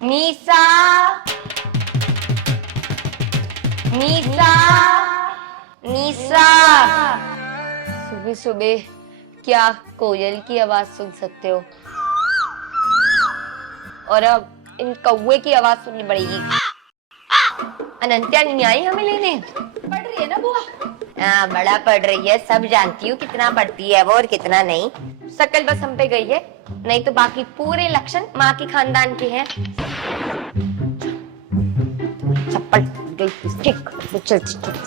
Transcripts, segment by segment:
निशा, निशा, निशा। सुबह सुबह क्या कोयल की आवाज सुन सकते हो, और अब इन कौवे की आवाज सुननी पड़ेगी। अनंत्या नहीं आई हमें लेने? पढ़ रही है ना बुआ? हाँ, बड़ा पढ़ रही है, सब जानती हूँ कितना पढ़ती है वो और कितना नहीं। शक्ल बस हम पे गई है, नहीं तो बाकी पूरे लक्षण माँ के खानदान के हैं। चप्पल गई,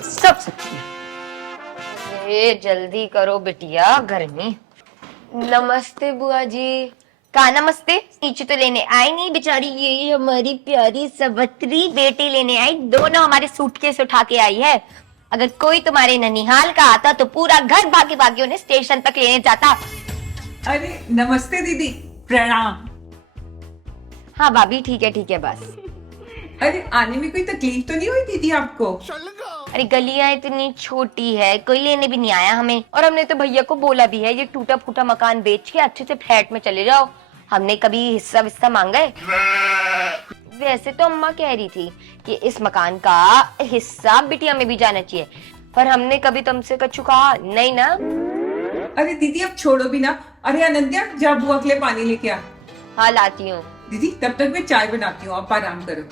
सब सच्ची है। ये जल्दी करो बिटिया, गर्मी। नमस्ते बुआ जी। कहा नमस्ते? नीचे तो लेने आई नहीं बेचारी, ये हमारी प्यारी सवत्री बेटी लेने आई, दोनों हमारे सूटकेस उठा के आई है। अगर कोई तुम्हारे ननिहाल का आता तो पूरा घर भागे भागे उन्हें स्टेशन तक लेने जाता। अरे नमस्ते दीदी, प्रणाम। हाँ भाभी, ठीक है बस। अरे आने में कोई तकलीफ तो नहीं हुई दीदी आपको? अरे गलियां इतनी छोटी है, कोई लेने भी नहीं आया हमें, और हमने तो भैया को बोला भी है ये टूटा फूटा मकान बेच के अच्छे से फ्लैट में चले जाओ। हमने कभी हिस्सा विस्सा मांगा है? वैसे तो अम्मा कह रही थी कि इस मकान का हिस्सा बिटिया में भी जाना चाहिए, पर हमने कभी तुमसे कछु कहा नहीं ना। अरे दीदी अब छोड़ो भी ना। अरे अनंत्या, जा बुआ के लिए पानी लेके आ। हाँ लाती हूँ। दीदी तब तक मैं चाय बनाती हूँ, आप आराम करो।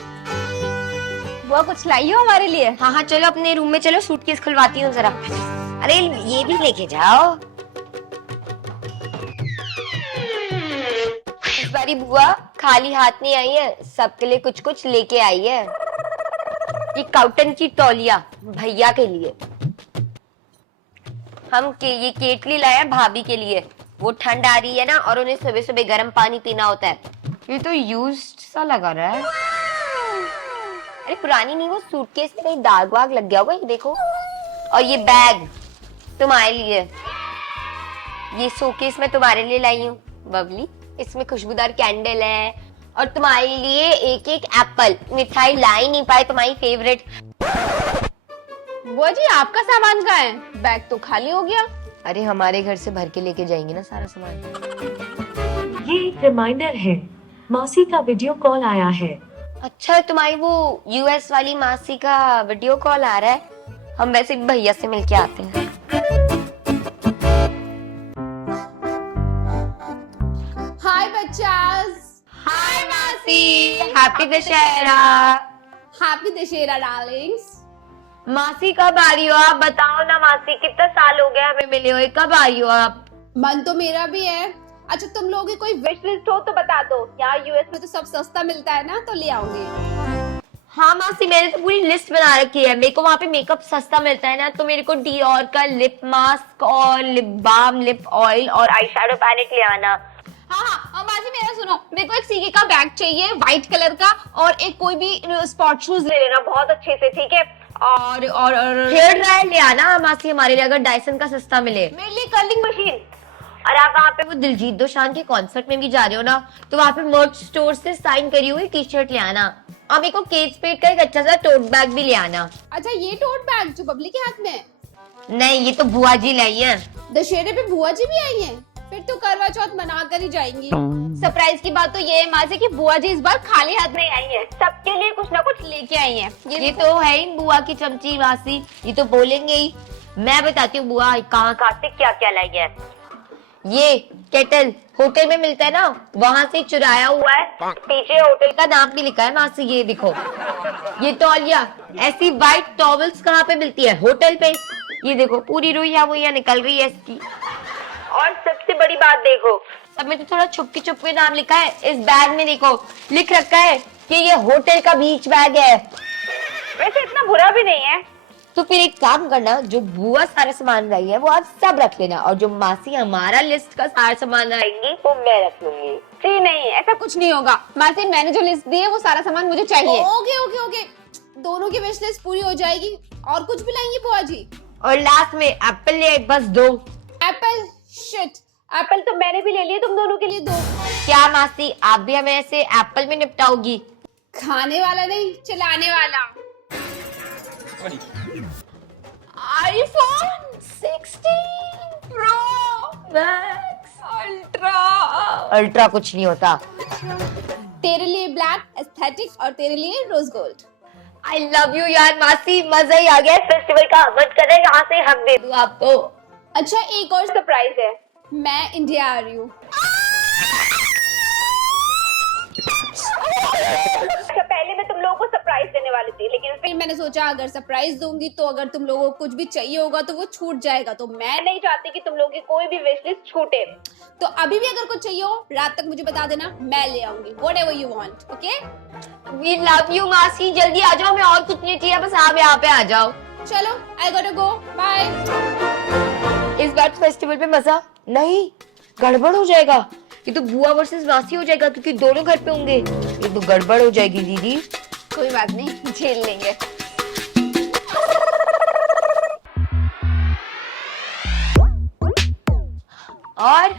बुआ कुछ लाई हो हमारे लिए? हाँ चलो अपने रूम में चलो, सूटकेस खुलवाती हूँ जरा। अरे ये भी लेके जाओ। इस बारी बुआ खाली हाथ नहीं आई है, सबके लिए कुछ कुछ लेके आई है। ये कॉटन की तौलिया भैया के लिए, ये केटली लाया भाभी के लिए, वो ठंड आ रही है ना और उन्हें सुबह सुबह गर्म पानी पीना होता है। ये तो यूज्ड सा लगा रहा है। अरे पुरानी नहीं, वो सूटकेस में कहीं दाग वाग लग गया होगा, ये देखो। और ये बैग तुम्हारे लिए, ये शोकेस में तुम्हारे लिए लाई हूँ बबली, इसमें खुशबूदार कैंडल है, और तुम्हारे लिए एक एक एप्पल। मिठाई लाई नहीं पाए तुम्हारी फेवरेट। बुआ जी आपका सामान कहाँ है? बैग तो खाली हो गया। अरे हमारे घर से भर के लेके जाएंगे ना सारा सामान। ये एक रिमाइंडर है, मासी का वीडियो कॉल आया है। अच्छा, तुम्हारी वो यूएस वाली मासी का वीडियो कॉल आ रहा है, हम वैसे भैया से मिलके आते हैं। हाय बच्चास। हाय मासी, happy Dussehra. Happy Dussehra Darling's. मासी कब आ रही हो आप? बताओ ना मासी, कितना साल हो गया हमें मिले हुए, कब आ रही हो आप? मन तो मेरा भी है। अच्छा तुम लोगों की कोई विश लिस्ट हो तो बता दो, यहाँ यूएस में तो सब सस्ता मिलता है ना, तो ले आऊंगी। हाँ मासी, मैंने तो पूरी लिस्ट बना रखी है। मेरे को वहाँ पे मेकअप सस्ता मिलता है ना, तो मेरे को डियोर का लिप मास्क और लिप बाम, लिप ऑयल और आई शैडो पैलेट ले आना। हाँ मासी मेरा सुनो, मेरे को एक सीके का बैग चाहिए व्हाइट कलर का, और एक कोई भी स्पोर्ट शूज ले लेना बहुत अच्छे से, ठीक है? और हेयर ड्रायर ले आना मासी हमारे लिए, अगर डायसन का सस्ता मिले। मेरे लिए कर्लिंग मशीन। और आप वहाँ पे वो दिलजीत दोसांझ के कॉन्सर्ट में भी जा रहे हो ना, तो वहाँ पे मर्च स्टोर से साइन करी हुई टी शर्ट ले आना, और मेरे को केट स्पेड का एक अच्छा सा टोट बैग भी ले आना। अच्छा ये टोट बैग जो बबली के हाथ में है? नहीं, ये तो बुआ जी लाई है। दशहरे पे बुआ जी भी आई हैं? फिर तो करवा चौथ मना कर ही जाएंगी। सरप्राइज की बात तो ये है मासी कि बुआ जी इस बार खाली हाथ नहीं आई हैं, सबके लिए कुछ ना कुछ लेके आई हैं। ये तो है ही बुआ की चमची मासी, ये तो बोलेंगे ही। मैं बताती हूँ बुआ कहाँ से क्या क्या लाई है। ये केटल होटल में मिलता है ना, वहाँ से चुराया हुआ है, पीछे होटल का नाम भी लिखा है मासी, ये देखो। ये तौलिया, ऐसी व्हाइट टॉवल्स कहाँ पे मिलती है? होटल पे। ये देखो पूरी रुइया वुइया निकल रही है इसकी। और सबसे बड़ी बात देखो, सब में तो थोड़ा छुपके छुपके नाम लिखा है, इस बैग में देखो लिख रखा है कि ये होटल का बीच बैग है। वैसे इतना बुरा भी नहीं है। तो फिर एक काम करना, जो बुआ सारा सामान लाई है वो आप सब रख लेना, और जो मासी हमारा लिस्ट का सारा सामान लाएंगी वो मैं रख लूंगी। जी नहीं, ऐसा कुछ नहीं होगा मासी, मैंने जो लिस्ट दी है वो सारा सामान मुझे चाहिए। ओके ओके ओके, दोनों की विश लिस्ट पूरी हो जाएगी। और कुछ भी लाएंगी बुआ जी? और लास्ट में एप्पल ले बस 2। एप्पल? शिट, एप्पल तो मैंने भी ले लिए, तुम दोनों के लिए 2। क्या मासी, आप भी हमें ऐसे एप्पल में निपटाओगी? खाने वाला नहीं, चलाने वाला। iPhone 16 Pro Max। Ultra. Ultra कुछ नहीं होता। तेरे लिए ब्लैक एस्थेटिक और तेरे लिए rose gold. I love you यार मासी, मजा ही आ गया फेस्टिवल का। मन कर रहा है यहाँ से हक दे दूं आपको। अच्छा एक और सरप्राइज है, मैं इंडिया आ रही हूँ। अच्छा पहले मैं तुम लोगों को सरप्राइज देने वाली थी, लेकिन फिर मैंने सोचा अगर सरप्राइज दूंगी तो अगर तुम लोगों को कुछ भी चाहिए होगा तो वो छूट जाएगा, तो मैं नहीं चाहती कि तुम लोगों की कोई भी विश लिस्ट छूटे। तो अभी भी अगर कुछ चाहिए हो रात तक मुझे बता देना, मैं ले आऊंगी whatever you want. Okay we love you मासी, जल्दी आ जाओ, हमें और कुछ नहीं चाहिए, बस आप यहाँ पे आ जाओ। चलो आई गोटा गो, बाय। इस बार फेस्टिवल पे मजा नहीं, गड़बड़ हो जाएगा। ये तो बुआ वर्सेस मासी हो जाएगा क्योंकि दोनों घर पे होंगे। ये तो गड़बड़ हो जाएगी दीदी। कोई बात नहीं, झेल लेंगे। और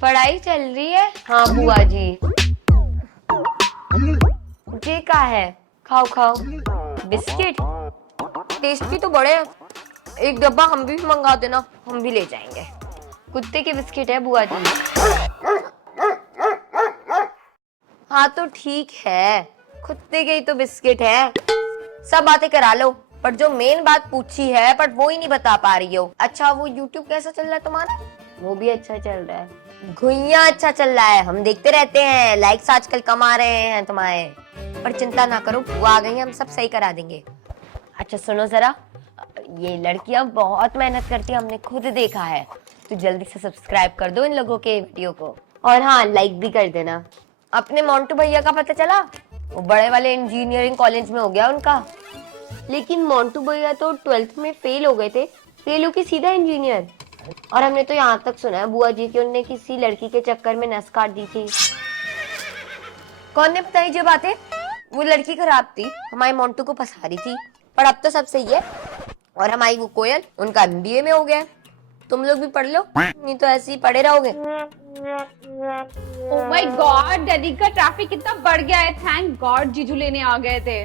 पढ़ाई चल रही है? हाँ बुआ जी। ये क्या है? खाओ खाओ। बिस्किट टेस्टी तो बड़े हैं, एक डब्बा हम भी मंगा देना, हम भी ले जाएंगे। कुत्ते के बिस्किट है बुआ जी। हाँ तो ठीक है, कुत्ते के ही तो बिस्किट है। सब बातें करा लो, पर जो मेन बात पूछी है पर वो ही नहीं बता पा रही हो। अच्छा वो YouTube कैसा चल रहा है तुम्हारा? वो भी अच्छा चल रहा है। घुइया अच्छा चल रहा है, हम देखते रहते हैं, लाइक्स आजकल कम आ रहे हैं तुम्हारे। पर चिंता ना करो, बुआ आ गई है, हम सब सही करा देंगे। अच्छा सुनो जरा, ये लड़कियां बहुत मेहनत करती है, हमने खुद देखा है। तो जल्दी से सब्सक्राइब कर दो इन लोगों के वीडियो को, और हाँ लाइक भी कर देना। अपने मोंटू भैया का पता चला? वो बड़े वाले इंजीनियरिंग कॉलेज में हो गया उनका। लेकिन मोंटू भैया तो 12th में फेल हो गए थे, फेल होके सीधा इंजीनियर। और हमने तो यहाँ तक सुना है बुआ जी की उन्होंने किसी लड़की के चक्कर में नस काट दी थी। कौन ने बताई जो बातें? वो लड़की खराब थी, हमारे मोंटू को फंसा रही थी। पर अब तो सब सही है। और हमारी वो कोयल, उनका MBA में हो गया। तुम लोग भी पढ़ लो, नहीं तो ऐसे ही पढ़े रहोगे। ओह माय गॉड, दिल्ली का ट्रैफिक कितना बढ़ गया है। थैंक गॉड जीजू लेने आ गए थे।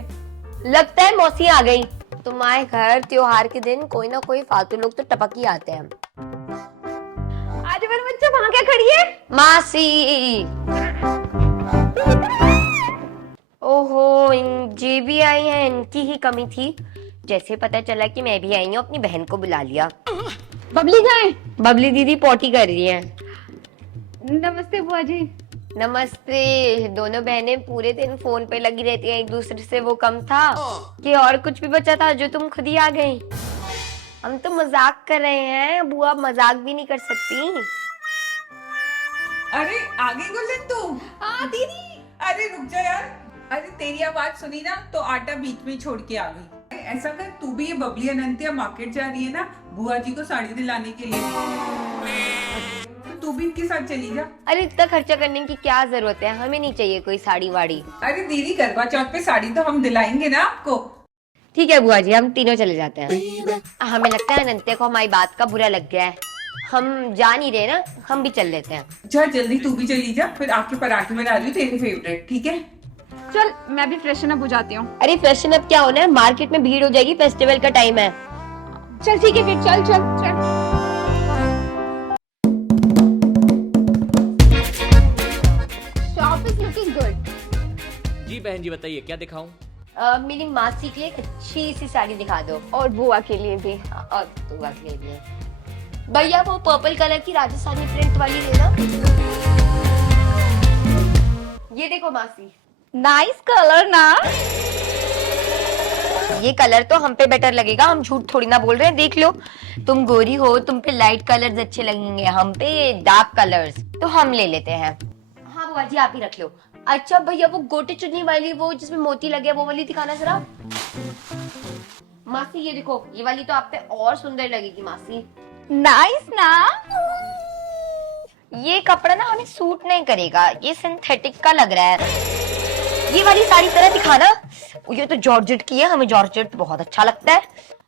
लगता है मौसी आ गई। तुम्हारे घर त्योहार के दिन कोई ना कोई फालतू लोग तो टपक ही आते हैं। आज मेरा बच्चा वहां क्या खड़ी है? मासी ओहो, ये भी आई है, इनकी ही कमी थी। जैसे पता चला कि मैं भी आई हूँ, अपनी बहन को बुला लिया। बबली कहाँ है? बबली दीदी पॉटी कर रही है। नमस्ते बुआ जी। नमस्ते। दोनों बहनें पूरे दिन फोन पे लगी रहती हैं एक दूसरे से। वो कम था कि और कुछ भी बचा था जो तुम खुद ही आ गई। हम तो मजाक कर रहे हैं, बुआ मजाक भी नहीं कर सकती। अरे आ गई गुल्लन तू? हाँ दीदी। अरे रुक जा यार, अरे तेरी आवाज सुनी ना तो आटा बीच में छोड़ के आ गई। अरे ऐसा कर, तू भी ये बबली अनंतिया मार्केट जा रही है ना बुआ जी को साड़ी दिलाने के लिए, तो तू भी इनके साथ चली जा। अरे इतना खर्चा करने की क्या जरूरत है, हमें नहीं चाहिए कोई साड़ी वाड़ी। अरे दीदी करवा चौथ पे साड़ी तो हम दिलाएंगे ना आपको। ठीक है बुआ जी, हम तीनों चले जाते हैं। हमें लगता है अनंतिया को हमारी बात का बुरा लग गया है। हम जा नहीं रहे ना, हम भी चल लेते हैं। जा जल्दी, तू भी चली जा, फिर आके पराठे बना रही हूँ तेरे फेवरेट, ठीक है? चल मैं भी फ्रेशन अप हो जाती हूँ। अरे फैशन अब क्या होना है, मार्केट में भीड़ हो जाएगी, फेस्टिवल का टाइम है। चल ठीक है फिर, चल चल चल। Shop is looking good. जी बहन जी बताइए क्या दिखाऊं? मेरी मासी के लिए एक अच्छी सी साड़ी दिखा दो। और बुआ के लिए भी। और बुआ के लिए भी। भैया वो पर्पल कलर की राजस्थानी प्रिंट वाली लेना। ये देखो मासी, नाइस कलर ना। ये कलर तो हम पे बेटर लगेगा, हम झूठ थोड़ी ना बोल रहे हैं। देख लो, तुम गोरी हो, तुम पे लाइट कलर्स अच्छे लगेंगे, हम पे डार्क कलर्स, तो हम ले लेते हैं। हाँ बुआ जी आप ही रख लो। अच्छा भैया वो गोटे चुन्नी वाली, वो जिसमें मोती लगे, वो वाली दिखाना जरा। मासी ये देखो, ये वाली तो आप पे और सुंदर लगेगी मासी। नाइस ना। ये कपड़ा ना हमें सूट नहीं करेगा, ये सिंथेटिक का लग रहा है। ये वाली साड़ी तरह दिखाना। ये तो जॉर्जेट की है, हमें जॉर्जेट बहुत अच्छा लगता है।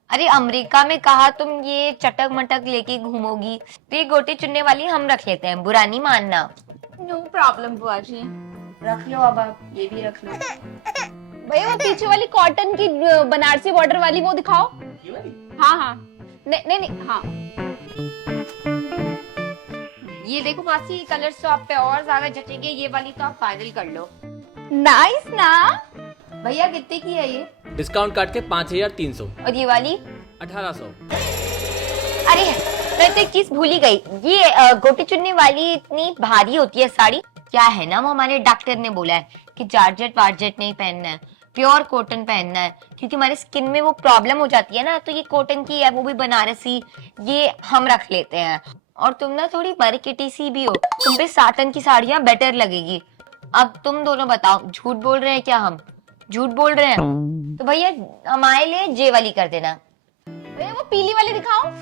अरे अमेरिका में कहा तुम ये चटक मटक लेके घूमोगी, तो ये गोटे चुनने वाली हम रख लेते हैं, बुरा नहीं मानना। नो प्रॉब्लम बुआ जी। रख लो अब आप, ये भी रख लो। भैया वो पीछे वाली कॉटन की बनारसी बॉर्डर वाली वो दिखाओ। हाँ हाँ, नहीं नहीं नहीं, हाँ ये देखो मासी, कलर तो आप पे और ज्यादा जचेंगे, ये वाली तो आप फाइनल कर लो। नाइस ना। भैया कितने की है ये? डिस्काउंट काट के 5300। और ये वाली? 1800। अरे मैं तो एक चीज भूल ही गई, ये गोटी चुनने वाली इतनी भारी होती है साड़ी, क्या है ना, वो हमारे डॉक्टर ने बोला है कि जॉर्जेट वार्जेट नहीं पहनना है, प्योर कॉटन पहनना है, क्योंकि हमारे स्किन में वो प्रॉब्लम हो जाती है ना। तो ये कॉटन की है, वो भी बनारसी, ये हम रख लेते हैं। और तुम ना थोड़ी बरकिटी सी भी हो, तुम पे साटन की साड़ियां बेटर लगेगी। अब तुम दोनों बताओ, झूठ बोल रहे हैं क्या? हम झूठ बोल रहे हैं? तो भैया हमारे लिए जे वाली कर देना। भैया वो पीली वाली दिखाओ।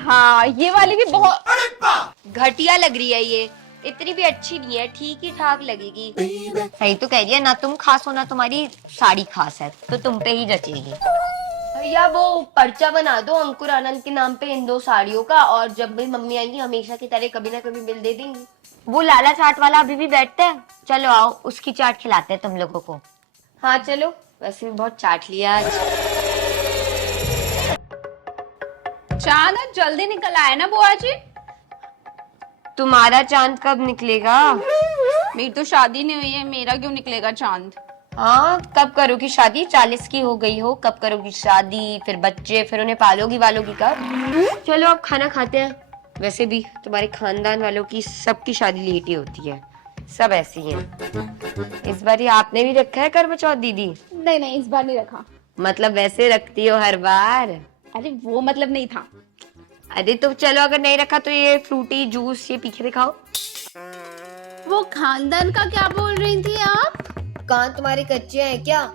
हाँ ये वाली भी बहुत घटिया लग रही है ये, इतनी भी अच्छी नहीं है, ठीक ही ठाक लगेगी। सही तो कह रही है, ना तुम खास हो ना तुम्हारी साड़ी खास है, तो तुम पे ही जचेगी। भैया वो पर्चा बना दो अंकुर आनंद के नाम पे इन 2 साड़ियों का, और जब भी मम्मी आएंगी हमेशा की तरह कभी ना कभी बिल दे देंगी। वो लाला चाट वाला अभी भी बैठता है, चलो आओ उसकी चाट खिलाते हैं तुम लोगों को। हाँ चलो, वैसे भी बहुत चाट लिया आज। चांद आज जल्दी निकल आया ना बुआ जी। तुम्हारा चांद कब निकलेगा? मेरी तो शादी नहीं हुई है, मेरा क्यों निकलेगा चांद? हाँ कब करोगी शादी? 40 की हो गई हो, कब करोगी शादी? फिर बच्चे, फिर उन्हें पालोगी वालोगी कब? चलो अब खाना खाते हैं। वैसे भी तुम्हारे खानदान वालों की सबकी शादी लेट ही होती है, सब ऐसी हैं। इस बार ही आपने भी रखा है करवा चौथ दीदी? नहीं नहीं इस बार नहीं रखा। मतलब वैसे रखती हो हर बार? अरे वो मतलब नहीं था। अरे तो चलो अगर नहीं रखा तो ये फ्रूटी जूस ये पी के दिखाओ। वो खानदान का क्या बोल रही थी आप? कान तुम्हारे कच्चे हैं क्या?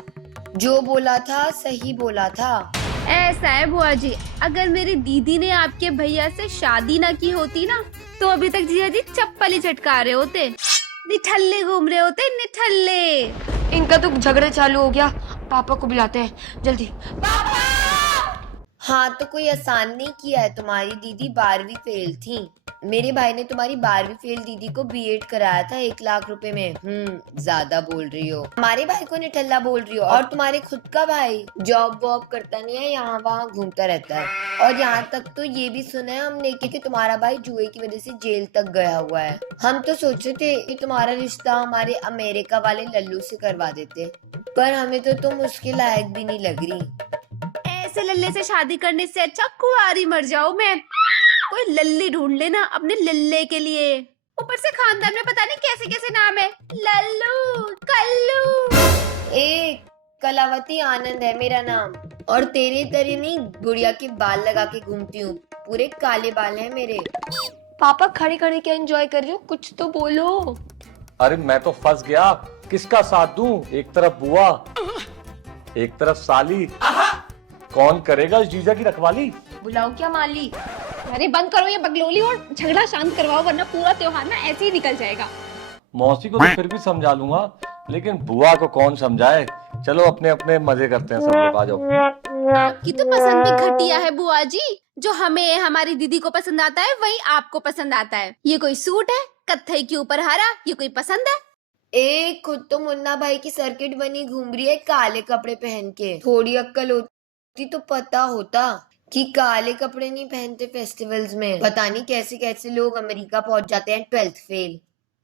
जो बोला था सही बोला था। ऐसा है बुआ जी, अगर मेरी दीदी ने आपके भैया से शादी ना की होती ना, तो अभी तक जिया जी चप्पल ही चटका रहे होते, निठल्ले घूम रहे होते, निठल्ले। इनका तो झगड़ा चालू हो गया, पापा को बुलाते हैं जल्दी। पापा! हाँ तो कोई आसान नहीं किया है, तुम्हारी दीदी 12वीं फेल थी। मेरे भाई ने तुम्हारी 12वीं फेल दीदी को बीएड कराया था 1 लाख रुपए में। ज्यादा बोल रही हो। हमारे भाई को निठल्ला बोल रही हो। और तुम्हारे खुद का भाई जॉब वॉब करता नहीं है, यहाँ वहाँ घूमता रहता है। और यहाँ तक तो ये भी सुना है हमने कि तुम्हारा भाई जुए की वजह से जेल तक गया हुआ है। हम तो सोचे थे कि तुम्हारा रिश्ता हमारे अमेरिका वाले लल्लू से करवा देते, पर हमें तो तुम उसके लायक भी नहीं लग रही। ऐसे लल्ले से शादी करने से अच्छा कुंवारी मर जाऊं मैं। कोई लल्ली ढूंढ लेना अपने लल्ले के लिए। ऊपर से खानदान में पता नहीं कैसे कैसे नाम है, लल्लू, कल्लू। एक कलावती आनंद है मेरा नाम, और तेरे तरह नहीं गुड़िया के बाल लगा के घूमती हूँ, पूरे काले बाल हैं मेरे। पापा खड़े खड़े क्या एंजॉय कर रहे हो, कुछ तो बोलो। अरे मैं तो फंस गया, किसका साथ दूं? एक तरफ बुआ, एक तरफ साली, कौन करेगा इस जीजा की रखवाली? बुलाओ क्या माली? अरे बंद करो ये बगलोली और झगड़ा शांत करवाओ, वरना पूरा त्योहार ना ऐसे ही निकल जाएगा। मौसी को तो फिर भी समझा लूंगा, लेकिन बुआ को कौन समझाए। चलो अपने अपने मजे करते हैं सब लोग, आ जाओ। आपकी तो पसंद भी घटिया है बुआ जी। जो हमें हमारी दीदी को पसंद आता है वही आपको पसंद आता है। ये कोई सूट है कत्थई के ऊपर हरा, ये कोई पसंद है? एक खुद तो मुन्ना भाई की सर्किट बनी घूम रही है काले कपड़े पहन के। थोड़ी अक्कल होती तो पता होता कि काले कपड़े नहीं पहनते फेस्टिवल्स में। पता नहीं कैसे कैसे लोग अमेरिका पहुंच जाते हैं 12th फेल।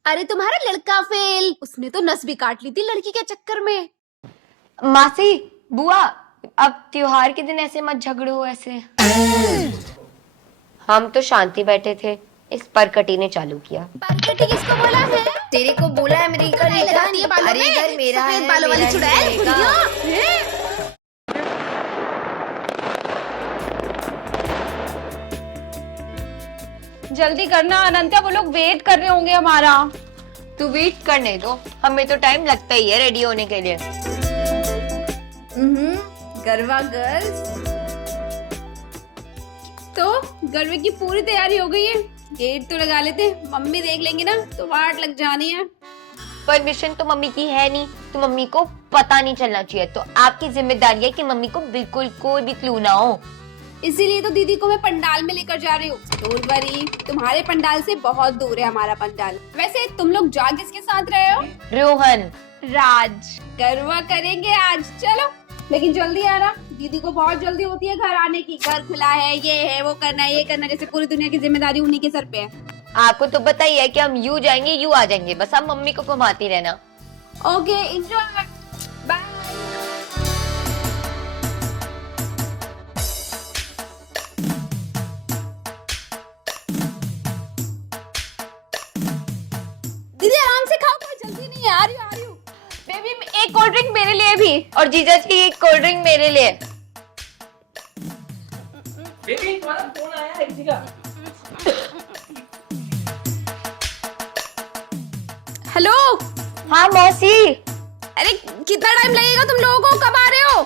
अरे तुम्हारा लड़का फेल, उसने तो नस भी काट ली थी लड़की के चक्कर में। मासी बुआ अब त्योहार के दिन ऐसे मत झगड़ो ऐसे। हम तो शांति बैठे थे, इस परकटी ने चालू किया। परकटी किसको बोला है? तेरे को बोला है अमेरिका नहीं लगाती है बालों अरे में, घर मेरा सफेद है, बालों वाली मेरा चुड़ैल है, मेरा। बुढ़िया, हैं? जल्दी करना अनंत्या, वो लोग वेट कर रहे होंगे हमारा। तू वेट करने दो, हमें तो टाइम लगता ही है रेडी होने के लिए। गरबा गर्ल्स तो गरबे की पूरी तैयारी हो गई है। गेट तो लगा लेते, मम्मी देख लेंगे ना तो वाट लग जानी है। परमिशन तो मम्मी की है नहीं, तो मम्मी को पता नहीं चलना चाहिए। तो आपकी जिम्मेदारी है कि मम्मी को बिल्कुल कोई भी क्लू ना हो। इसीलिए तो दीदी को मैं पंडाल में लेकर जा रही हूँ। डोंट वरी, तुम्हारे पंडाल से बहुत दूर है हमारा पंडाल। वैसे तुम लोग जा किसके साथ रहे हो? रोहन राज। गरबा करेंगे आज, चलो लेकिन जल्दी आना, दीदी को बहुत जल्दी होती है घर आने की। घर खुला है, ये है, वो करना है, ये करना है, जैसे पूरी दुनिया की जिम्मेदारी उन्हीं के सर पे है। आपको तो पता ही है कि हम यूं जाएंगे यूं आ जाएंगे, बस आप मम्मी को घुमाती रहना। Okay, enjoy, bye. दीदी आराम से खाओ, कोई जल्दी नहीं है। आ रही हूँ। बेबी एक कोल्ड ड्रिंक मेरे लिए भी। और जीजा जी एक कोल्ड ड्रिंक मेरे लिए। बेबी तुम्हारा फोन आया है किसी का? हेलो। हाँ मौसी। अरे कितना टाइम लगेगा तुम लोगों को, कब आ रहे हो?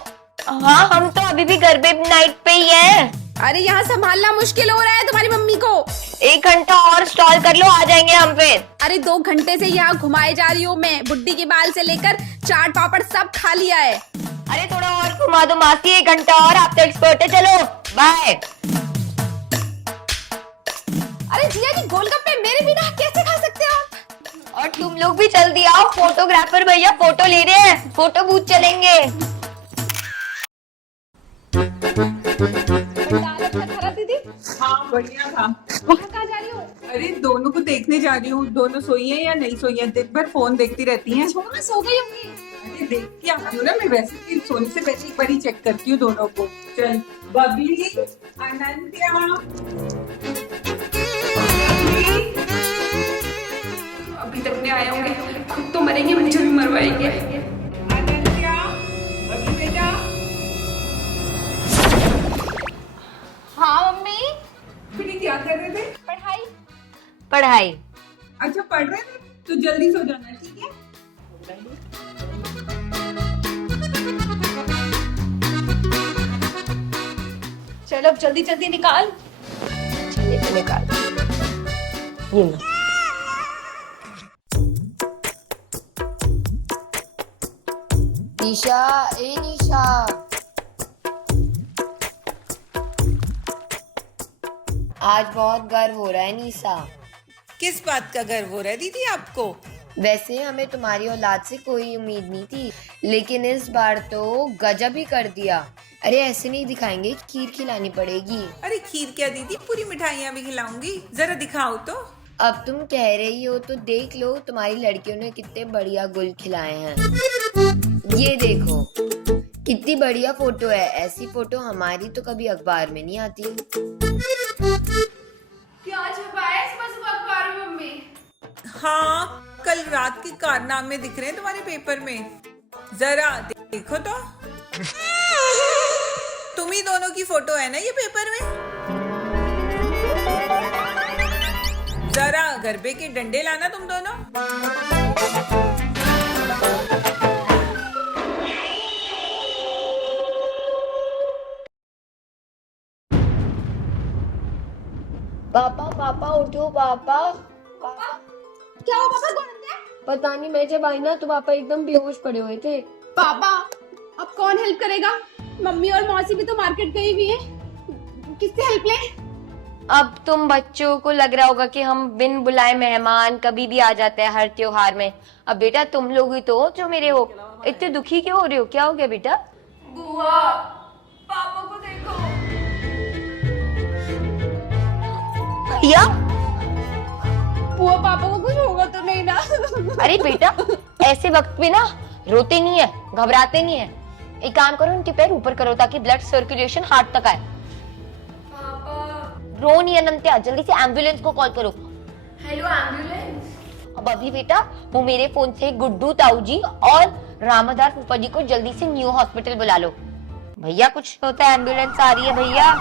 हाँ हम तो अभी भी घर पे नाइट पे ही हैं। अरे यहाँ संभालना मुश्किल हो रहा है तुम्हारी मम्मी को। 1 घंटा और स्टॉल कर लो, आ जाएंगे हम फिर। अरे 2 घंटे से यहाँ घुमाए जा रही हूँ मैं। बुड्ढी के बाल से लेकर चाट पापड़ सब खा लिया है। अरे थोड़ा और घुमा दो मासी, 1 घंटा और, आप तो एक्सपर्ट है। चलो बाय। अरे जिया जी, गोलगप्पे मेरे बिना कैसे खा सकते हो आप? और तुम लोग भी जल्दी आओ, फोटोग्राफर भैया फोटो ले रहे हैं, फोटो बूथ चलेंगे। दीदी हाँ बढ़िया था। कहाँ जा रही हो? अरे दोनों को देखने जा रही हूँ, दोनों सोई हैं या नहीं सोई हैं। दिन भर फोन देखती रहती हैं। छोड़ो, मैं सो गई होंगी। अरे देख के आती हूँ ना मैं, वैसे भी सोने से पहले एक बार ही चेक करती हूँ दोनों को। चल बबली, अनंत्या, अभी तक नहीं आए होंगे, खुद तो मरेंगे, मुझे भी मरवाएंगे। अनंत्या, बबली बेटा। हाँ मम्मी। फिर क्या कर रहे थे? पढ़ाई। पढ़ाई। अच्छा पढ़ रहे थे, तो जल्दी सो जाना, ठीक है? चलो अब जल्दी जल्दी निकाल। चलिए तो निकाल। ये लो। निशा, ए निशा। आज बहुत गर्व हो रहा है निशा। किस बात का गर्व हो रहा है दीदी आपको? वैसे हमें तुम्हारी औलाद से कोई उम्मीद नहीं थी, लेकिन इस बार तो गजब ही कर दिया। अरे ऐसे नहीं दिखाएंगे, खीर खिलानी पड़ेगी। अरे खीर क्या दीदी, पूरी मिठाइयाँ भी खिलाऊंगी, जरा दिखाओ तो। अब तुम कह रही हो तो देख लो, तुम्हारी लड़कियों ने कितने बढ़िया गुल खिलाए हैं। ये देखो कितनी बढ़िया फोटो है, ऐसी फोटो हमारी तो कभी अखबार में नहीं आती। क्या छपाया सुबह अखबार में मम्मी? हाँ कल रात के कारनामे दिख रहे हैं तुम्हारे पेपर में, जरा देखो तो। तुम ही दोनों की फोटो है ना ये पेपर में। जरा गरबे के डंडे लाना तुम दोनों। पापा पापा उठो पापा। पापा क्या हुआ पापा, कौन है? पता नहीं, मैं जब आई ना तो पापा एकदम बेहोश पड़े हुए थे। पापा अब कौन हेल्प करेगा? मम्मी और मौसी भी तो मार्केट गई हुई है, किससे हेल्प ले? अब तुम बच्चों को लग रहा होगा कि हम बिन बुलाए मेहमान कभी भी आ जाते हैं हर त्योहार में। अब बेटा तुम लोग ही तो हो जो मेरे हो। इतने दुखी क्यों हो रहे हो, क्या हो गया बेटा? बुआ, पापा को देखो। भैया, बुआ पापा को कुछ होगा तो नहीं ना? अरे बेटा ऐसे वक्त में ना रोते नहीं है, घबराते नहीं है। एक काम करो, उनके पैर ऊपर करो ताकि ब्लड सर्कुलेशन हार्ट तक आए। रो नहीं अनंत्या, जल्दी से एम्बुलेंस को कॉल करो। Hello ambulance. अब अभी बेटा वो मेरे फोन से गुड्डू ताऊ जी और रामाधार फूफा जी को जल्दी से न्यू हॉस्पिटल बुला लो। भैया कुछ होता है, एम्बुलेंस आ रही है भैया।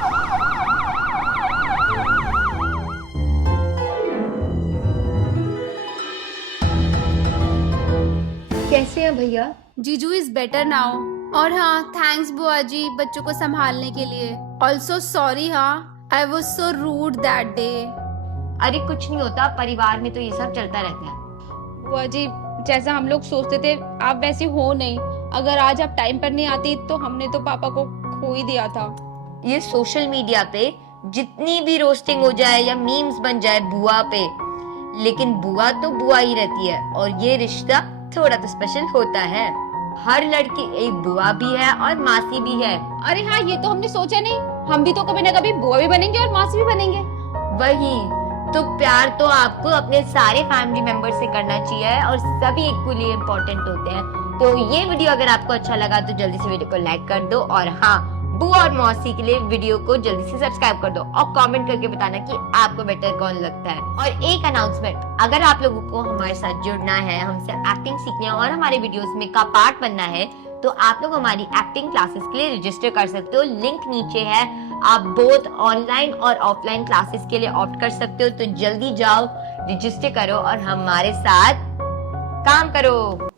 कैसे हैं भैया? जीजू इज बेटर नाउ। और हाँ, थैंक्स बुआ जी बच्चों को संभालने के लिए। ऑल्सो सॉरी, हाँ I was so rude that day. अरे कुछ नहीं होता, परिवार में तो ये सब चलता रहता है। बुआ जी जैसा हम लोग सोचते थे आप वैसी हो नहीं। अगर आज आप टाइम पर नहीं आती तो हमने तो पापा को खो ही दिया था। ये सोशल मीडिया पे जितनी भी रोस्टिंग हो जाए या मीम्स बन जाए बुआ पे, लेकिन बुआ तो बुआ ही रहती है और ये रिश्ता थोड़ा तो स्पेशल होता है। हर लड़की एक बुआ भी है और मासी भी है। अरे हाँ, ये तो हमने सोचा नहीं। हम भी तो कभी ना कभी बुआ भी बनेंगे और मासी भी बनेंगे। वही तो, प्यार तो आपको अपने सारे फैमिली मेंबर से करना चाहिए और सभी इक्वली इम्पोर्टेंट होते हैं। तो ये वीडियो अगर आपको अच्छा लगा तो जल्दी से वीडियो को लाइक कर दो, और हाँ, बुआ और मौसी के लिए वीडियो को जल्दी से सब्सक्राइब कर दो और कमेंट करके बताना कि आपको बेटर कौन लगता है। और एक अनाउंसमेंट, अगर आप लोगों को हमारे साथ जुड़ना है, हमसे एक्टिंग सीखनी है और हमारे वीडियोस में का पार्ट बनना है, तो आप लोग हमारी एक्टिंग क्लासेस के लिए रजिस्टर कर सकते हो। लिंक नीचे है। आप बोथ ऑनलाइन और ऑफलाइन क्लासेस के लिए ऑप्ट कर सकते हो। तो जल्दी जाओ, रजिस्टर करो और हमारे साथ काम करो।